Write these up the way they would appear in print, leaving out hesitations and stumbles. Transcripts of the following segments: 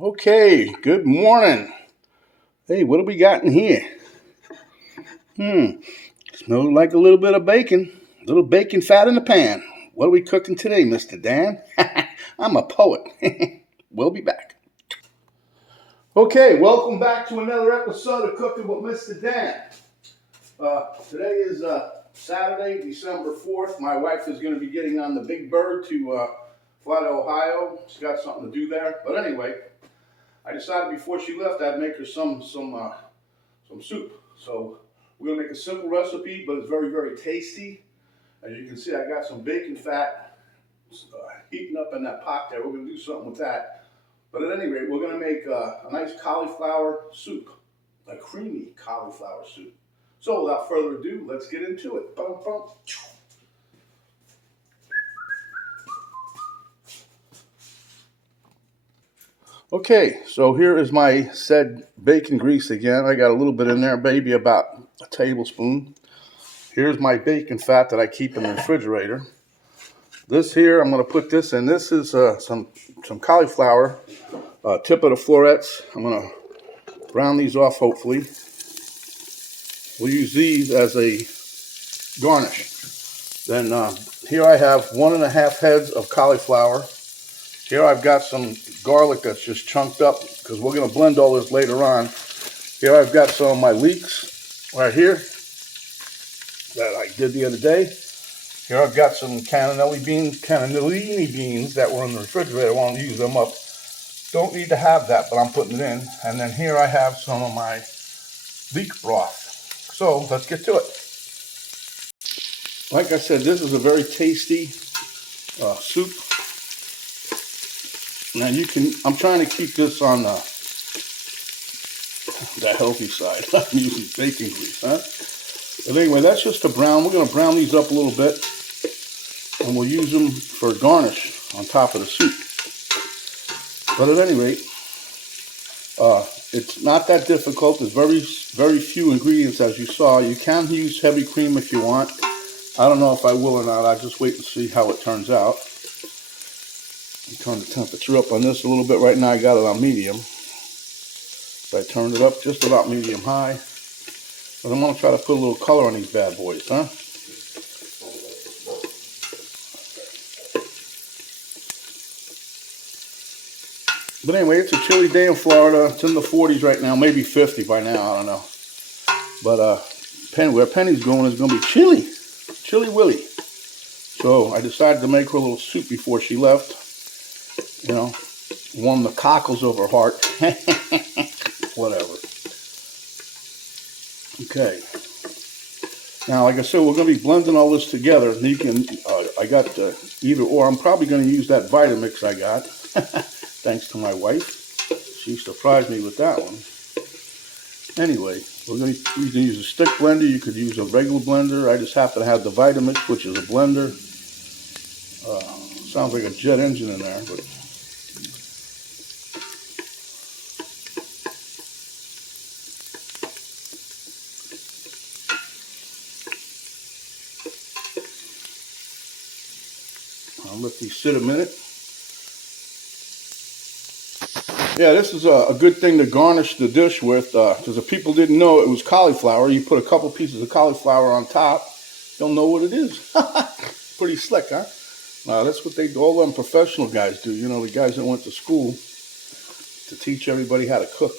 Okay, good morning. Hey, what do we got in here? Smells like a little bit of bacon. A little bacon fat in the pan. What are we cooking today, Mr. Dan? I'm a poet. We'll be back. Okay, welcome back to another episode of Cooking with Mr. Dan. Today is Saturday, December 4th. My wife is going to be getting on the big bird to fly to Ohio. She's got something to do there. But anyway, I decided before she left I'd make her some soup. So we're gonna make a simple recipe, but it's very, very tasty. As you can see, I got some bacon fat heating up in that pot there. We're gonna do something with that. But at any rate, we're gonna make a nice cauliflower soup, a creamy cauliflower soup. So without further ado, let's get into it. Bum, bum. Okay, so here is my said bacon grease again. I got a little bit in there, maybe about a tablespoon. Here's my bacon fat that I keep in the refrigerator. This here, I'm going to put this in. This is some cauliflower, tip of the florets. I'm going to brown these off, hopefully. We'll use these as a garnish. Then here I have 1.5 heads of cauliflower. Here I've got some garlic that's just chunked up because we're going to blend all this later on. Here I've got some of my leeks right here that I did the other day. Here I've got some cannellini beans that were in the refrigerator. I want to use them up. Don't need to have that, but I'm putting it in. And then here I have some of my leek broth. So let's get to it. Like I said, this is a very tasty soup. Now I'm trying to keep this on the healthy side. I'm using bacon grease, huh? But anyway, that's just to brown. We're going to brown these up a little bit, and we'll use them for garnish on top of the soup. But at any rate, it's not that difficult. There's very, very few ingredients, as you saw. You can use heavy cream if you want. I don't know if I will or not. I'll just wait and see how it turns out. Turn the temperature up on this a little bit. Right now I got it on medium. So I turned it up just about medium high. But I'm going to try to put a little color on these bad boys, huh? But anyway, it's a chilly day in Florida. It's in the 40s right now, maybe 50 by now, I don't know. But where Penny's going is going to be chilly. Chilly willy. So I decided to make her a little soup before she left. You know, warm the cockles of her heart. Whatever. Okay. Now, like I said, we're going to be blending all this together. And you can, I got either or. I'm probably going to use that Vita mix I got. Thanks to my wife. She surprised me with that one. Anyway, you can use a stick blender. You could use a regular blender. I just happen to have the Vita mix, which is a blender. Sounds like a jet engine in there, but I'll let these sit a minute. Yeah, this is a good thing to garnish the dish with, because if people didn't know it was cauliflower, you put a couple pieces of cauliflower on top, they'll know what it is. Pretty slick, huh? That's what all them professional guys do. You know, the guys that went to school to teach everybody how to cook.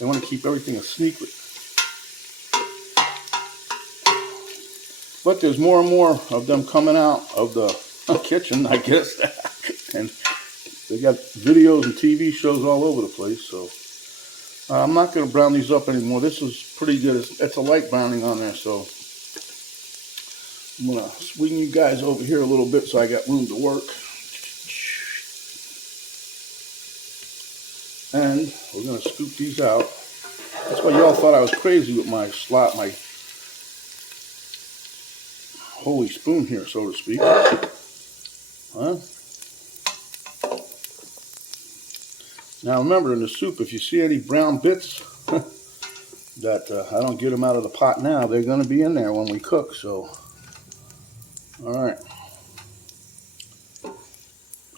They want to keep everything a secret. But there's more and more of them coming out of the kitchen, I guess. And they got videos and TV shows all over the place. So I'm not going to brown these up anymore. This is pretty good. It's a light browning on there. So I'm going to swing you guys over here a little bit so I got room to work. And we're going to scoop these out. That's why y'all thought I was crazy with my holy spoon here, so to speak. Huh? Now remember, in the soup, if you see any brown bits that I don't get them out of the pot now, they're going to be in there when we cook. So, all right.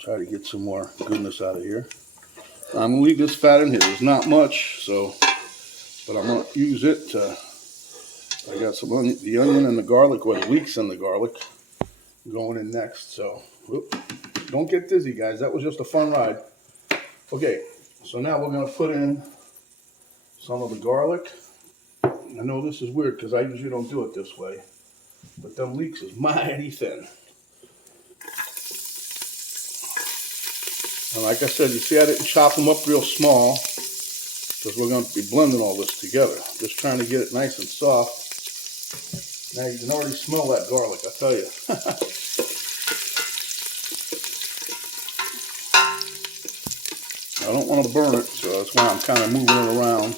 Try to get some more goodness out of here. I'm gonna leave this fat in here. There's not much, so, but I'm gonna use it to, I got some onion, the onion and the garlic, or the leeks and the garlic going in next. So, whoop, don't get dizzy, guys. That was just a fun ride. Okay, so now we're gonna put in some of the garlic. I know this is weird because I usually don't do it this way, but them leeks is mighty thin. And like I said, you see I didn't chop them up real small because we're going to be blending all this together. Just trying to get it nice and soft. Now you can already smell that garlic, I tell you. I don't want to burn it, so that's why I'm kind of moving it around.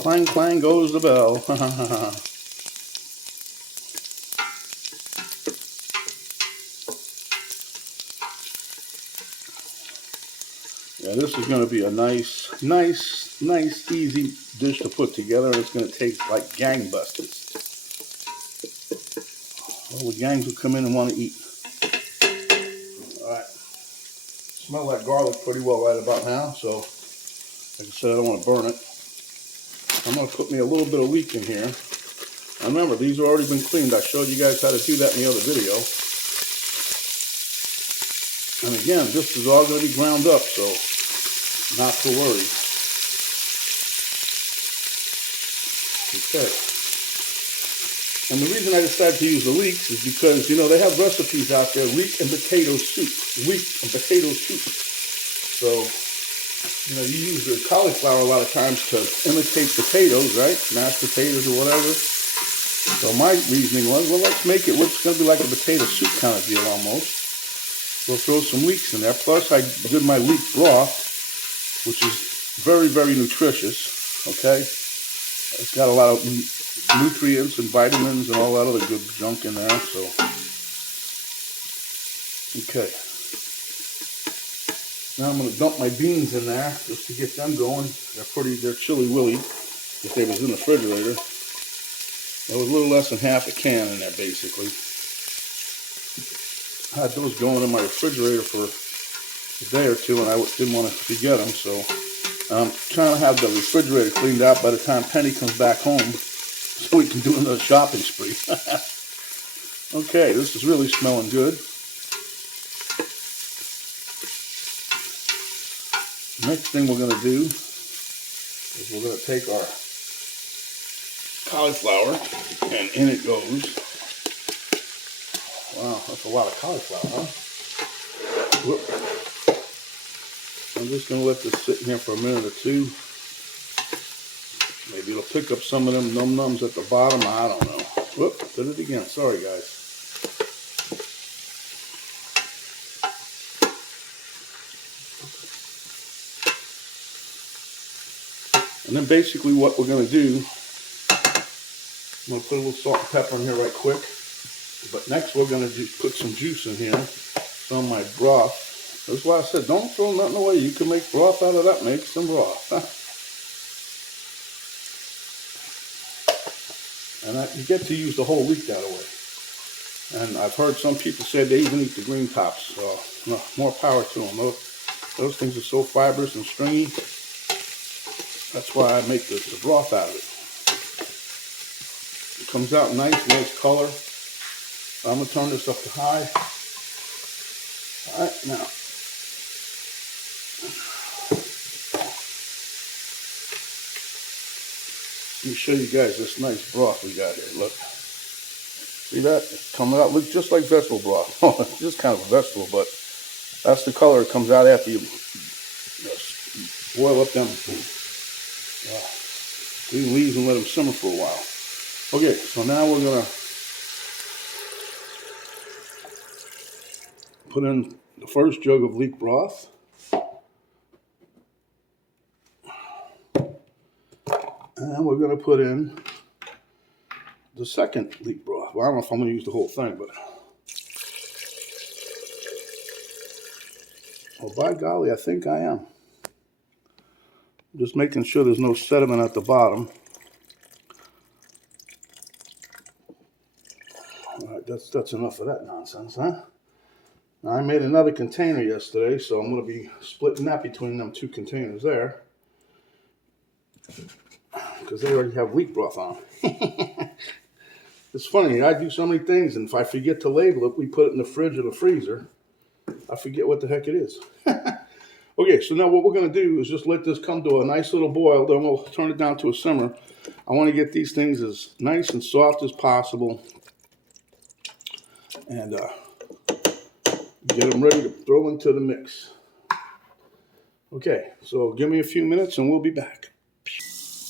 Clang, clang goes the bell. Yeah, this is going to be a nice, easy dish to put together, and it's going to taste like gangbusters. All the gangs will come in and want to eat. Alright, smell that garlic pretty well right about now, so like I said, I don't want to burn it. I'm going to put me a little bit of leek in here. And remember, these have already been cleaned. I showed you guys how to do that in the other video. And again, this is all going to be ground up, so not to worry. Okay. And the reason I decided to use the leeks is because, you know, they have recipes out there, leek and potato soup. Leek and potato soup. So, you know, you use the cauliflower a lot of times to imitate potatoes, right? Mashed potatoes or whatever. So my reasoning was, well, let's make it what's going to be like a potato soup kind of deal almost. We'll throw some leeks in there. Plus, I did my leek broth, which is very, very nutritious, okay? It's got a lot of nutrients and vitamins and all that other good junk in there, so. Okay. Now I'm going to dump my beans in there just to get them going. They're chilly willy if they was in the refrigerator. There was a little less than half a can in there, basically. I had those going in my refrigerator for a day or two, and I didn't want to forget them, so I'm trying to have the refrigerator cleaned out by the time Penny comes back home so we can do another shopping spree. Okay, this is really smelling good. Next thing we're going to do is we're going to take our cauliflower, and in it goes. Wow, that's a lot of cauliflower, huh? Whoop. I'm just going to let this sit in here for a minute or two. Maybe it'll pick up some of them num-nums at the bottom. I don't know. Whoop, did it again. Sorry, guys. And then basically what we're going to do, I'm going to put a little salt and pepper in here right quick. But next we're going to put some juice in here, some of my broth. That's why I said don't throw nothing away. You can make broth out of that. Make some broth. And you get to use the whole leek that way. And I've heard some people say they even eat the green tops. So no, more power to them. Those things are so fibrous and stringy. That's why I make the broth out of it. It comes out nice color. I'm going to turn this up to high. Alright, now. Let me show you guys this nice broth we got here. Look. See that? It's coming out, looks just like vegetable broth. Oh, it's just kind of a vegetable, but that's the color it comes out after you boil up them green leaves and let them simmer for a while. Okay, so now we're going to put in the first jug of leek broth. And we're going to put in the second leek broth. Well, I don't know if I'm going to use the whole thing, but well, by golly, I think I am. Just making sure there's no sediment at the bottom. All right, that's enough of that nonsense, huh? Now, I made another container yesterday, so I'm going to be splitting that between them 2 containers there, because they already have leek broth on. It's funny, I do so many things, and if I forget to label it, we put it in the fridge or the freezer. I forget what the heck it is. Okay, so now what we're going to do is just let this come to a nice little boil, then we'll turn it down to a simmer. I want to get these things as nice and soft as possible, and get them ready to throw into the mix. Okay, so give me a few minutes and we'll be back.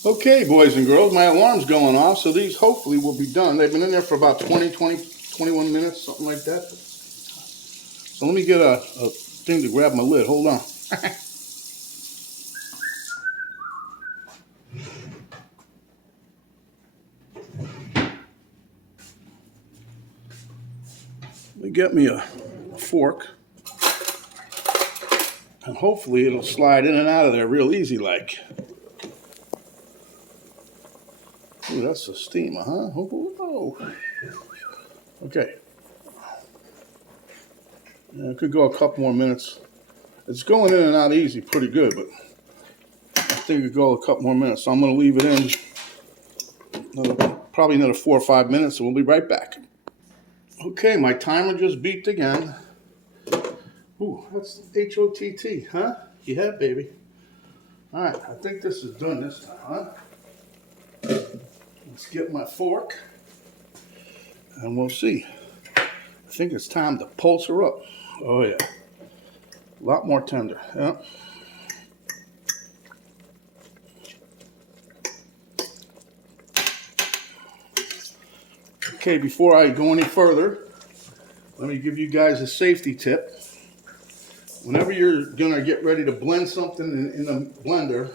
Okay, boys and girls, my alarm's going off, so these hopefully will be done. They've been in there for about 21 minutes, something like that. So let me get a thing to grab my lid. Hold on. Let me get me a fork, and hopefully it'll slide in and out of there real easy like. Ooh, that's a steamer, huh? Oh. Okay. Yeah, it could go a couple more minutes. It's going in and out easy, pretty good, but I think it could go a couple more minutes. So I'm going to leave it in probably another 4 or 5 minutes, and we'll be right back. Okay, my timer just beeped again. Ooh, that's HOTT, huh? Yeah, baby. All right, I think this is done this time, huh? Let's get my fork, and we'll see. I think it's time to pulse her up. Oh, yeah. A lot more tender, yeah. Okay, before I go any further, let me give you guys a safety tip. Whenever you're going to get ready to blend something in the blender,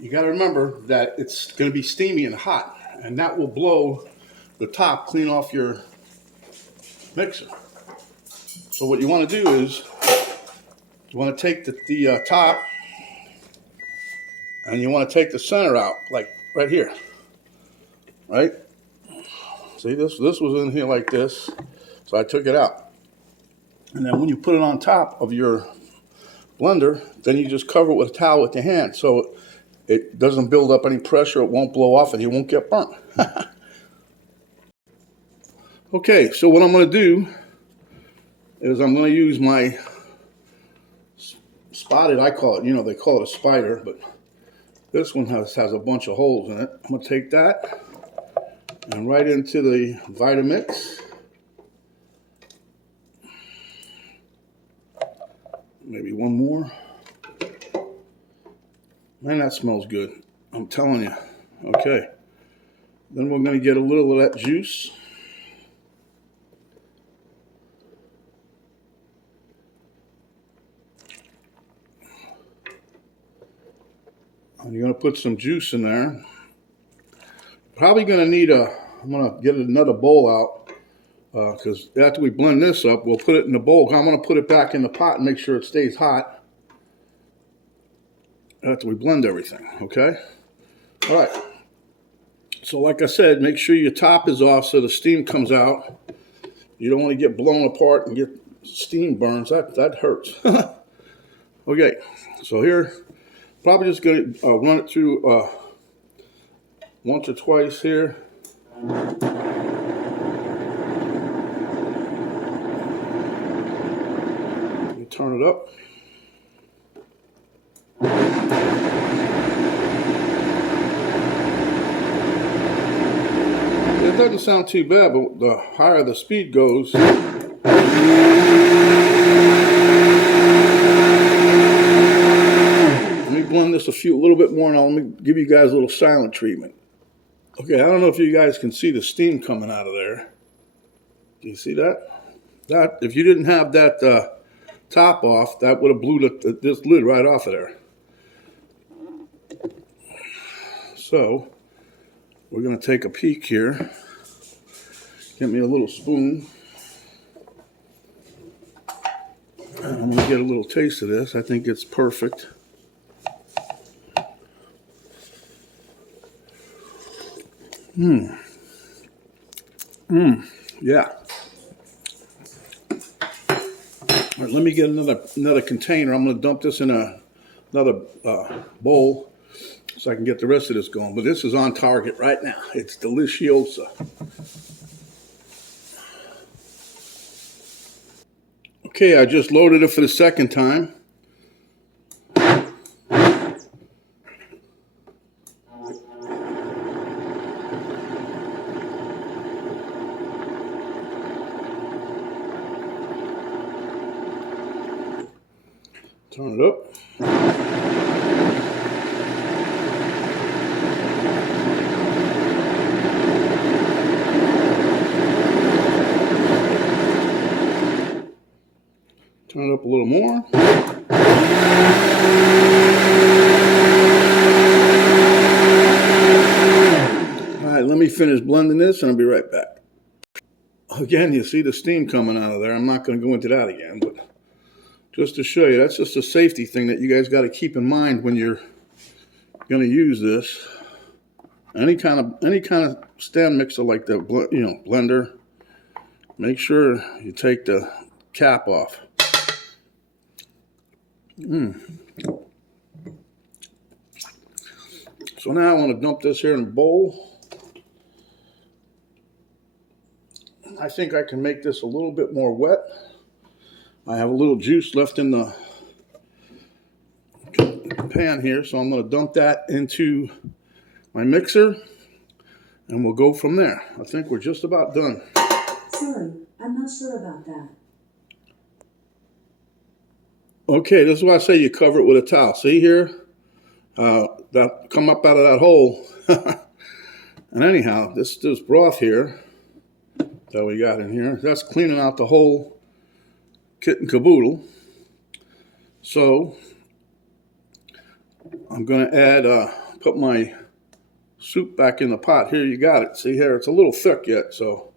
you got to remember that it's going to be steamy and hot, and that will blow the top clean off your mixer. So what you want to do is you want to take the top, and you want to take the center out, like right here, right? See, this was in here like this, so I took it out. And then when you put it on top of your blender, then you just cover it with a towel with your hand, so it doesn't build up any pressure, it won't blow off, and you won't get burnt. Okay, so what I'm going to do is I'm going to use my spotted, I call it, they call it a spider, but this one has a bunch of holes in it. I'm going to take that and right into the Vita mix. Maybe one more. Man, that smells good. I'm telling you. Okay. Then we're going to get a little of that juice. And you're going to put some juice in there. Probably going to need I'm going to get another bowl out, because after we blend this up, we'll put it in the bowl. I'm going to put it back in the pot and make sure it stays hot after we blend everything, okay? All right. So like I said, make sure your top is off so the steam comes out. You don't want to get blown apart and get steam burns. That hurts. Okay, so here, probably just going to run it through once or twice here. You turn it up. It doesn't sound too bad, but the higher the speed goes, let me blend this a little bit more, and let me give you guys a little silent treatment. Okay, I don't know if you guys can see the steam coming out of there. Do you see that? If you didn't have that top off, that would have blew this lid right off of there. So we're going to take a peek here. Get me a little spoon. And I'm going to get a little taste of this. I think it's perfect. Yeah. All right, let me get another container. I'm going to dump this in another bowl so I can get the rest of this going. But this is on target right now. It's deliciosa. Okay, I just loaded it for the second time. Turn it up. Turn it up a little more. All right, let me finish blending this and I'll be right back. Again, you see the steam coming out of there. I'm not going to go into that again, but just to show you, that's just a safety thing that you guys got to keep in mind when you're going to use this. Any kind of stand mixer like the blender, make sure you take the cap off. So now I want to dump this here in a bowl. I think I can make this a little bit more wet. I have a little juice left in the pan here, so I'm going to dump that into my mixer and we'll go from there. I think we're just about done. Sorry, I'm not sure about that. Okay, this is why I say you cover it with a towel. See here? That come up out of that hole. And anyhow, this broth here that we got in here, that's cleaning out the whole kit and caboodle. So I'm going to add, put my soup back in the pot. Here you got it. See here, it's a little thick yet, so.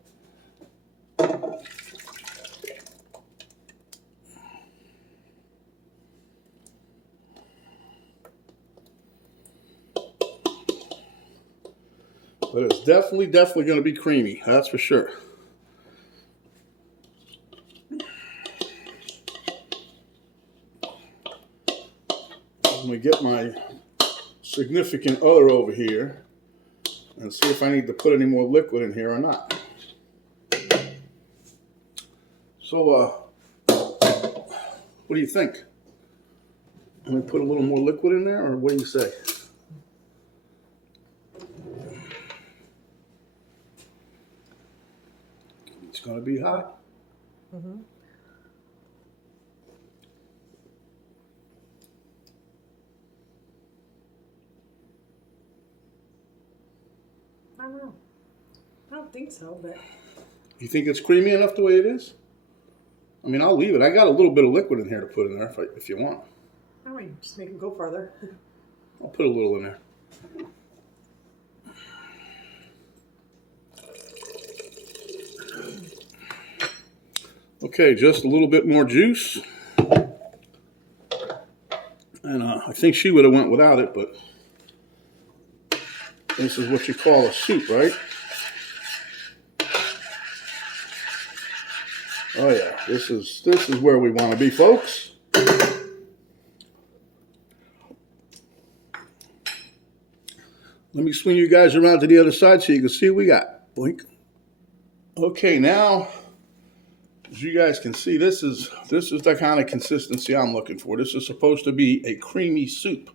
But it's definitely going to be creamy. That's for sure. I'm going to get my significant other over here and see if I need to put any more liquid in here or not. So, what do you think? Let me put a little more liquid in there, or what do you say? It's going to be hot. Mm-hmm. I don't know. I don't think so, but... You think it's creamy enough the way it is? I mean, I'll leave it. I got a little bit of liquid in here to put in there if you want. I might just make it go further. I'll put a little in there. Okay, just a little bit more juice. And I think she would have went without it, but this is what you call a soup, right? Oh yeah, this is where we want to be, folks. Let me swing you guys around to the other side so you can see what we got. Blink. Okay, now, as you guys can see, this is the kind of consistency I'm looking for. This is supposed to be a creamy soup,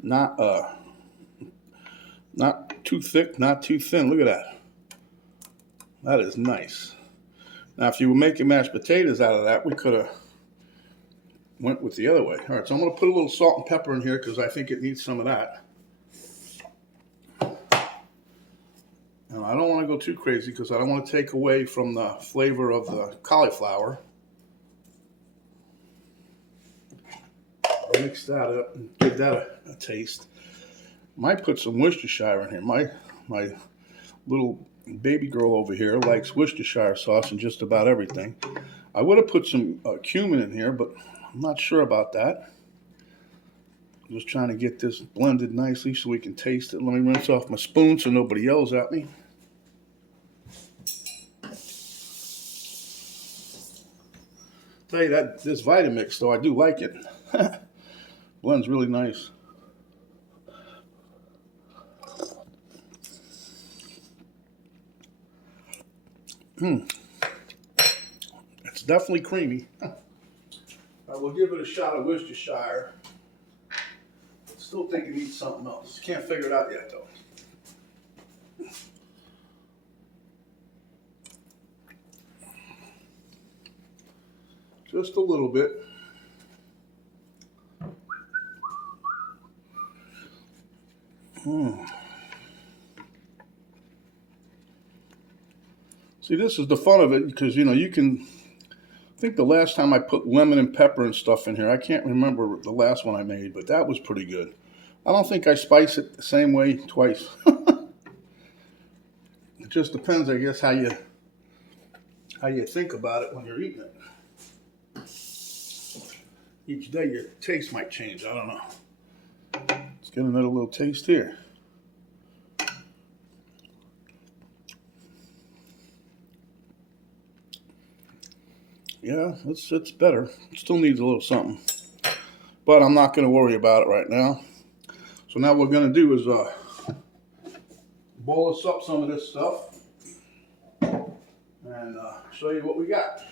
not too thick, not too thin. Look at that. That is nice. Now, if you were making mashed potatoes out of that, we could have went with the other way. All right, so I'm going to put a little salt and pepper in here because I think it needs some of that. And I don't want to go too crazy because I don't want to take away from the flavor of the cauliflower. Mix that up and give that a taste. Might put some Worcestershire in here. My little baby girl over here likes Worcestershire sauce and just about everything. I would have put some cumin in here, but I'm not sure about that. I'm just trying to get this blended nicely so we can taste it. Let me rinse off my spoon so nobody yells at me. Tell you that this Vita mix though, I do like it. Blends really nice. It's definitely creamy. I will give it a shot of Worcestershire. Still think it needs something else. Can't figure it out yet though. Just a little bit. See, this is the fun of it because, you know, you can, I think the last time I put lemon and pepper and stuff in here, I can't remember the last one I made, but that was pretty good. I don't think I spice it the same way twice. It just depends, I guess, how you think about it when you're eating it. Each day your taste might change, I don't know. Let's get another little taste here. Yeah, it's better. It still needs a little something. But I'm not going to worry about it right now. So now what we're going to do is boil us up some of this stuff and show you what we got.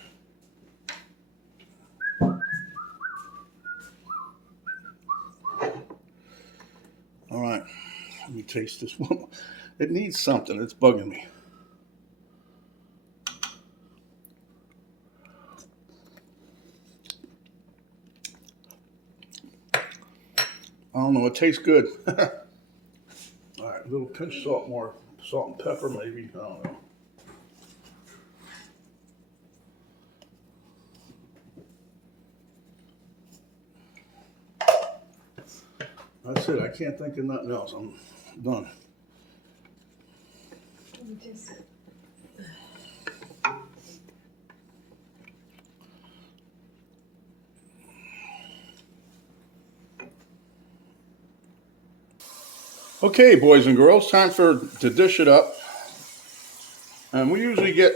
All right, let me taste this one. It needs something. It's bugging me. I don't know. It tastes good. All right, a little pinch of salt, more salt and pepper maybe. I don't know. That's it. I can't think of nothing else. I'm done. Let me taste it. Okay, boys and girls, time to dish it up. And we usually get,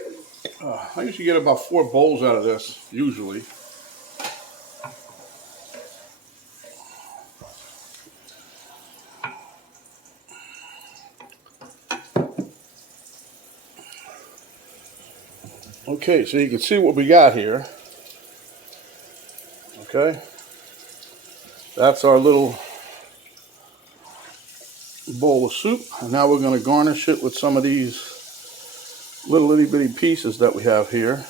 I usually get about 4 bowls out of this, usually. Okay, so you can see what we got here. Okay, that's our little bowl of soup. And now we're going to garnish it with some of these little itty bitty pieces that we have here.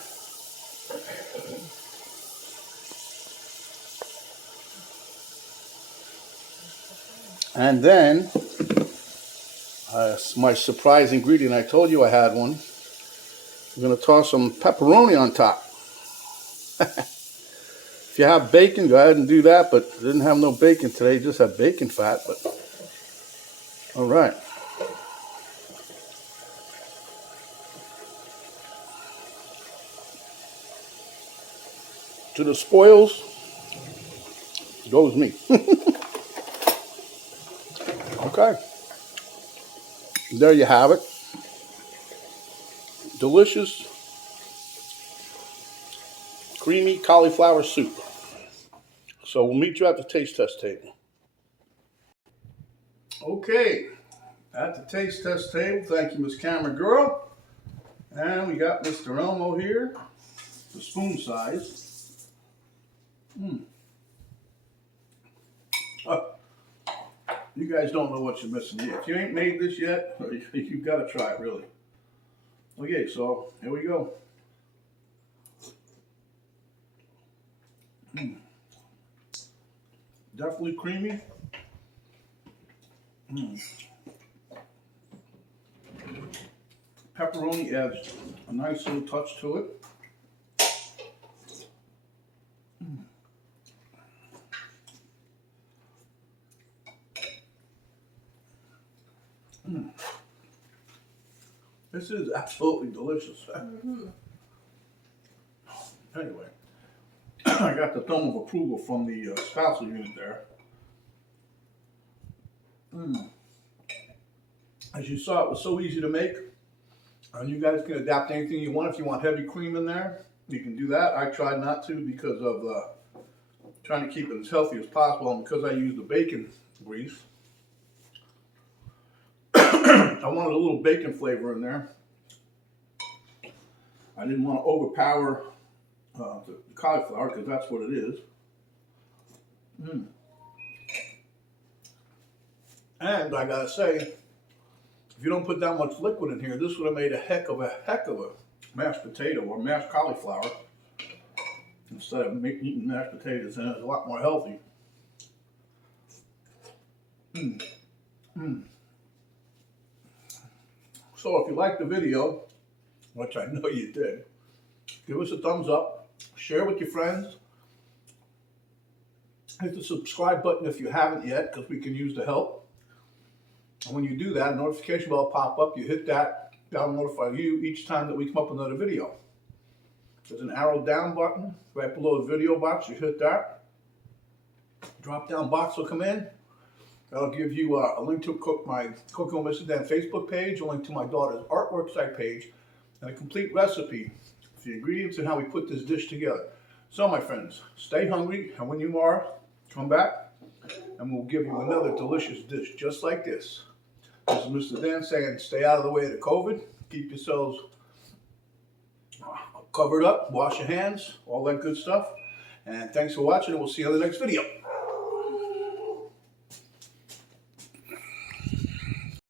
And then, my surprise ingredient, I told you I had one. I'm going to toss some pepperoni on top. If you have bacon, go ahead and do that, but I didn't have no bacon today, just had bacon fat, but all right. To the spoils goes me. Okay. There you have it. Delicious, creamy cauliflower soup. So we'll meet you at the taste test table. Okay, at the taste test table, thank you, Miss Camera Girl. And we got Mr. Elmo here, the spoon size. You guys don't know what you're missing here. If you ain't made this yet, you've got to try it, really. Okay, so here we go. Definitely creamy. Pepperoni adds a nice little touch to it. This is absolutely delicious. Anyway, I got the thumb of approval from the spousal unit there. As you saw, it was so easy to make. And you guys can adapt anything you want. If you want heavy cream in there, you can do that. I tried not to because of trying to keep it as healthy as possible, and because I use the bacon grease, I wanted a little bacon flavor in there. I didn't want to overpower the cauliflower because that's what it is. And I gotta say, if you don't put that much liquid in here, this would have made a heck of a mashed potato or mashed cauliflower. Instead of eating mashed potatoes, and it's a lot more healthy. So if you liked the video, which I know you did, give us a thumbs up, share with your friends, hit the subscribe button if you haven't yet, because we can use the help. And when you do that, a notification bell will pop up. You hit that, that'll notify you each time that we come up with another video. There's an arrow down button right below the video box. You hit that. Drop down box will come in. That'll give you a link to my Cooking with Mr. Dan Facebook page, a link to my daughter's artwork site page, and a complete recipe for the ingredients and how we put this dish together. So my friends, stay hungry, and when you are, come back and we'll give you another delicious dish just like this. This is Mr. Dan saying stay out of the way of the COVID. Keep yourselves covered up, wash your hands, all that good stuff. And thanks for watching, and we'll see you on the next video.